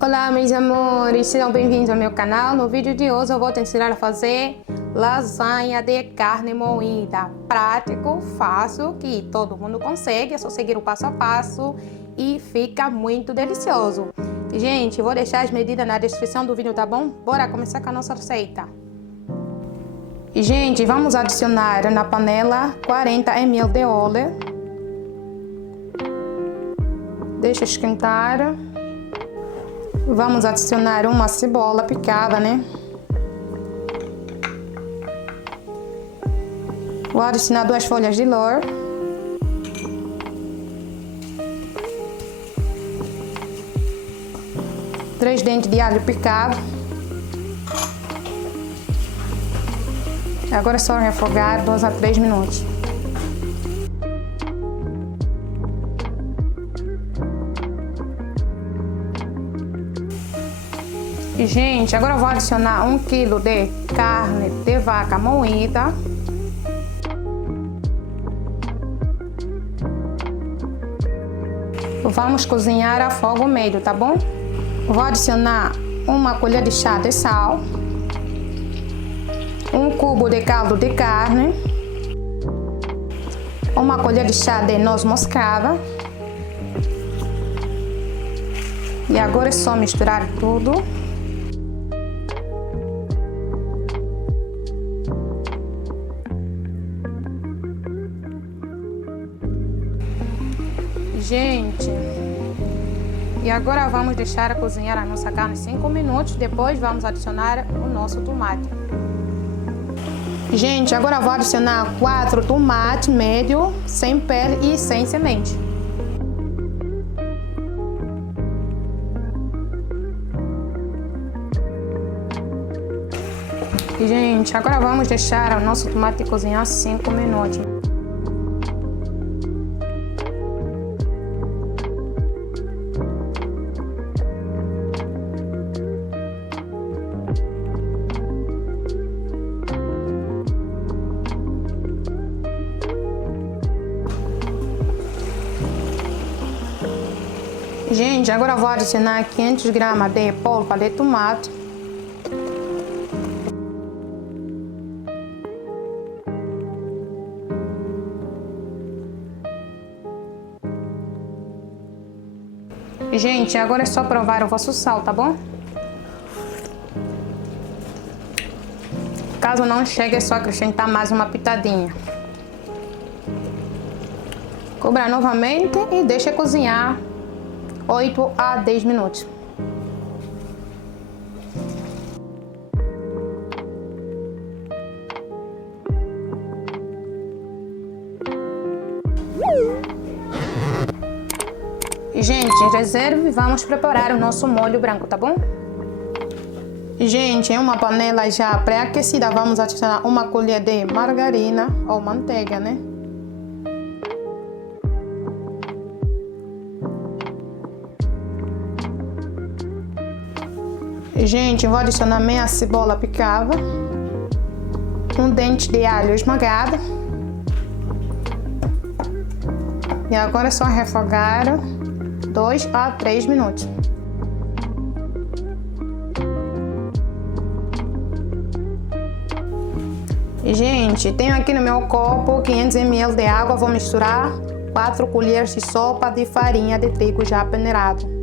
Olá, meus amores, sejam bem-vindos ao meu canal. No vídeo de hoje eu vou te ensinar a fazer lasanha de carne moída. Prático, fácil, que todo mundo consegue, é só seguir o passo a passo e fica muito delicioso. Gente, vou deixar as medidas na descrição do vídeo, tá bom? Bora começar com a nossa receita. E, gente, vamos adicionar na panela 40 ml de óleo. Deixa esquentar. Vamos adicionar uma cebola picada, né? Vou adicionar 2 folhas de louro. Três dentes de alho picado. Agora é só refogar 2 a 3 minutos. E, gente, agora eu vou adicionar 1 kg de carne de vaca moída. Vamos cozinhar a fogo médio, tá bom? Vou adicionar 1 colher de chá de sal, 1 cubo de caldo de carne, 1 colher de chá de noz moscada. E agora é só misturar tudo. Gente, e agora vamos deixar cozinhar a nossa carne 5 minutos, depois vamos adicionar o nosso tomate. Gente, agora vou adicionar 4 tomates médio, sem pele e sem semente. E, gente, agora vamos deixar o nosso tomate cozinhar 5 minutos. Gente, agora vou adicionar 500 gramas de polpa de tomate. Gente, agora é só provar o vosso sal, tá bom? Caso não chegue, é só acrescentar mais uma pitadinha. Cubra novamente e deixa cozinhar 8 a 10 minutos. Gente, reserve e vamos preparar o nosso molho branco, tá bom? Gente, em uma panela já pré-aquecida, vamos adicionar 1 colher de margarina ou manteiga, né? Gente, vou adicionar meia cebola picada, 1 dente de alho esmagado. E agora é só refogar 2 a 3 minutos. E, gente, tenho aqui no meu copo 500 ml de água. Vou misturar 4 colheres de sopa de farinha de trigo já peneirado.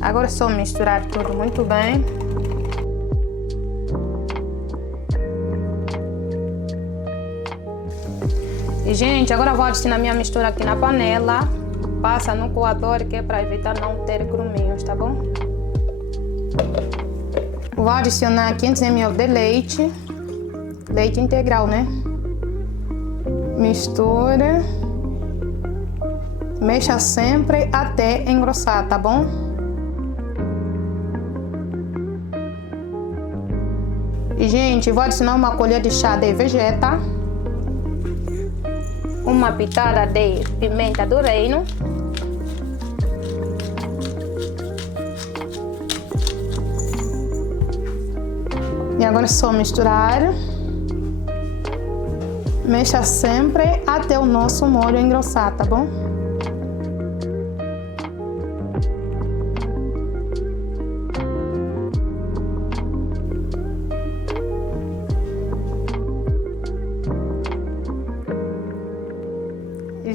Agora é só misturar tudo muito bem. E, gente, agora eu vou adicionar minha mistura aqui na panela. Passa no coador, que é para evitar não ter gruminhos, tá bom? Vou adicionar 500 ml de leite. Leite integral, né? Mistura. Mexa sempre até engrossar, tá bom? E, gente, vou adicionar 1 colher de chá de vegeta, 1 pitada de pimenta do reino, e agora é só misturar. Mexa sempre até o nosso molho engrossar, tá bom?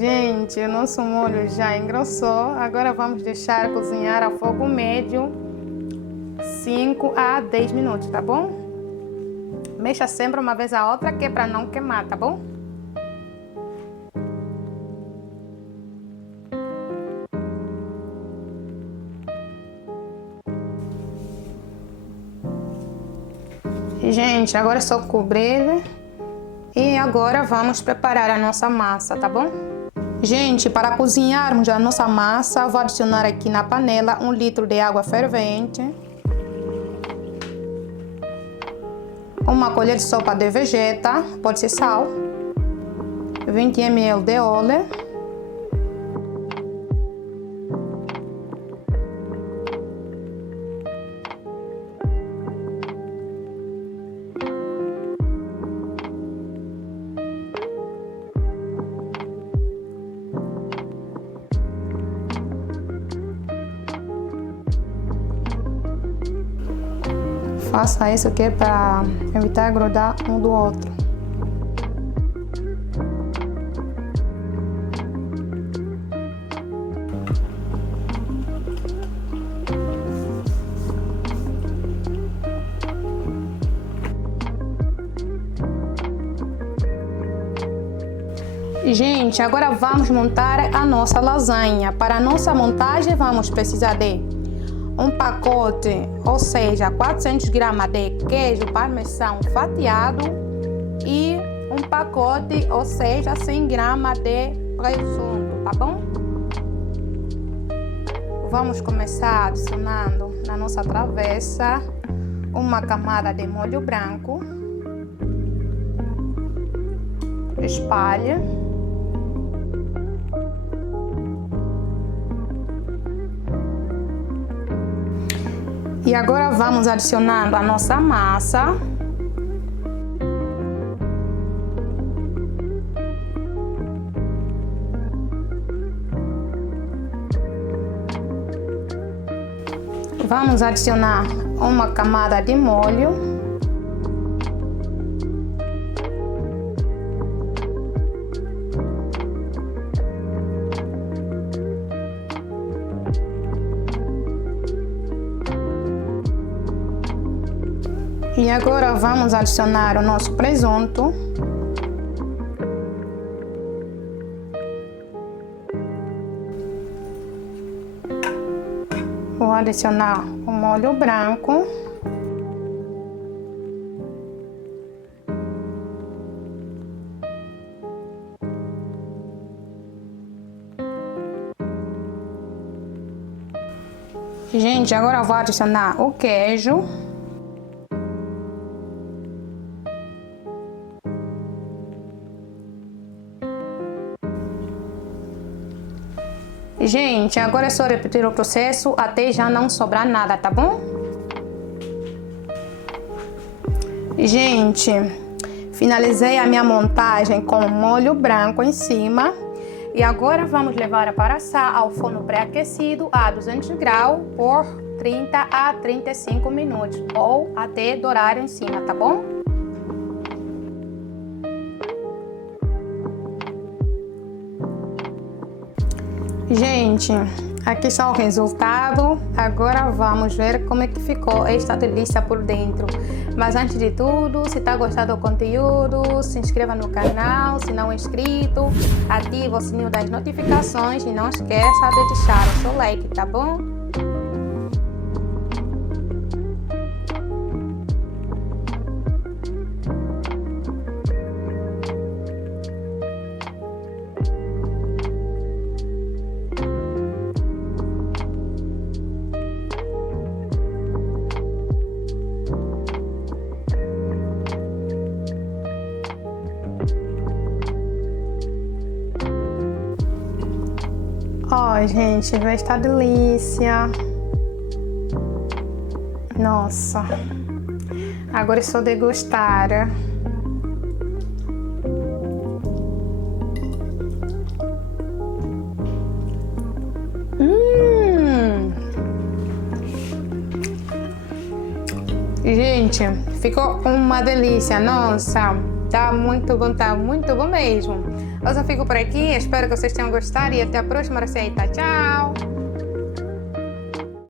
Gente, o nosso molho já engrossou. Agora vamos deixar cozinhar a fogo médio 5 a 10 minutos, tá bom? Mexa sempre uma vez a outra, que é para não queimar, tá bom? Gente, agora é só cobrir. E agora vamos preparar a nossa massa, tá bom? Gente, para cozinharmos a nossa massa, vou adicionar aqui na panela 1 litro de água fervente, 1 colher de sopa de vegeta, pode ser sal, 20 ml de óleo, faça isso aqui para evitar grudar um do outro. Gente, agora vamos montar a nossa lasanha. Para a nossa montagem vamos precisar de um pacote, ou seja, 400 gramas de queijo parmesão fatiado e um pacote, ou seja, 100 gramas de presunto, tá bom? Vamos começar adicionando na nossa travessa uma camada de molho branco. Espalhe. E agora vamos adicionando a nossa massa. Vamos adicionar uma camada de molho. E agora vamos adicionar o nosso presunto. Vou adicionar o molho branco. Gente, agora eu vou adicionar o queijo. Gente, agora é só repetir o processo até já não sobrar nada, tá bom? Gente, finalizei a minha montagem com molho branco em cima. E agora vamos levar para assar ao forno pré-aquecido a 200 graus por 30 a 35 minutos. Ou até dourar em cima, tá bom? Gente, aqui está o resultado. Agora vamos ver como é que ficou esta delícia por dentro. Mas antes de tudo, se está gostando do conteúdo, se inscreva no canal. Se não é inscrito, ative o sininho das notificações e não esqueça de deixar o seu like, tá bom? Ó, gente, vai estar delícia. Nossa. Agora é só degustar. Gente, ficou uma delícia. Nossa, tá muito bom mesmo. Eu só fico por aqui, espero que vocês tenham gostado e até a próxima receita. Tchau!